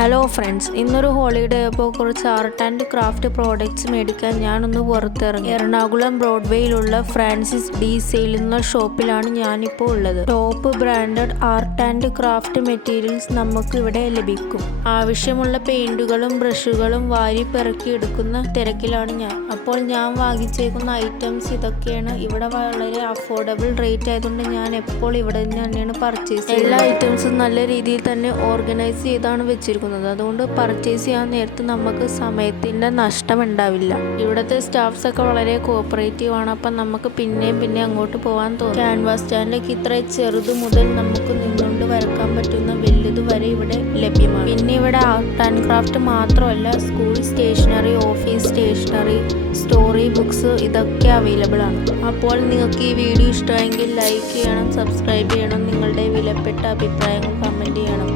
Hello friends, ഇന്നൊരു holiday അപ്പോൾ കുറച്ച് ആർട്ട് ആൻഡ് ക്രാഫ്റ്റ് പ്രോഡക്റ്റ്സ് മേടിക്കാൻ ഞാനൊന്ന് പുറത്തിറങ്ങി. എറണാകുളം ബ്രോഡ്വേയിലുള്ള ഫ്രാൻസിസ് ഡി സെയിൽ എന്ന ഷോപ്പിലാണ് ഞാനിപ്പോൾ ഉള്ളത്. Top branded art and craft materials നമുക്ക് ഇവിടെ ലഭിക്കും. ആവശ്യമുള്ള പെയിന്റുകളും ബ്രഷുകളും വാരി പെറുക്കി എടുക്കുന്ന തിരക്കിലാണ് ഞാൻ. അപ്പോൾ ഞാൻ വാങ്ങിച്ചേക്കുന്ന ഐറ്റംസ് ഇതൊക്കെയാണ്. ഇവിടെ വളരെ അഫോർഡബിൾ റേറ്റ് ആയതുകൊണ്ട് ഞാൻ എപ്പോൾ ഇവിടെ തന്നെയാണ് പർച്ചേസ് ചെയ്യുന്നത്. എല്ലാ ഐറ്റംസും നല്ല രീതിയിൽ തന്നെ ഓർഗനൈസ് ചെയ്താണ് വെച്ചിരിക്കുന്നത്. അതുകൊണ്ട് പർച്ചേസ് ചെയ്യാൻ നേരത്ത് നമുക്ക് സമയത്തിൻ്റെ നഷ്ടം ഉണ്ടാവില്ല. ഇവിടുത്തെ സ്റ്റാഫ്സ് ഒക്കെ വളരെ കോപ്പറേറ്റീവ് ആണ്. അപ്പം നമുക്ക് പിന്നെയും അങ്ങോട്ട് പോകാൻ തോന്നും. ക്യാൻവാസ് സ്റ്റാൻഡൊക്കെ ഇത്ര ചെറുത് മുതൽ നമുക്ക് നിന്നുകൊണ്ട് വരക്കാൻ പറ്റുന്ന വലുത് വരെ ഇവിടെ ലഭ്യമാണ്. പിന്നെ ഇവിടെ ആർട്ട് ആൻഡ് ക്രാഫ്റ്റ് മാത്രമല്ല, school stationery, office stationery, story books ഇതൊക്കെ അവൈലബിൾ ആണ്. അപ്പോൾ നിങ്ങൾക്ക് ഈ വീഡിയോ ഇഷ്ടമെങ്കിൽ ലൈക്ക് ചെയ്യണം, സബ്സ്ക്രൈബ് ചെയ്യണം, നിങ്ങളുടെ വിലപ്പെട്ട അഭിപ്രായങ്ങൾ കമൻറ്റ് ചെയ്യണം.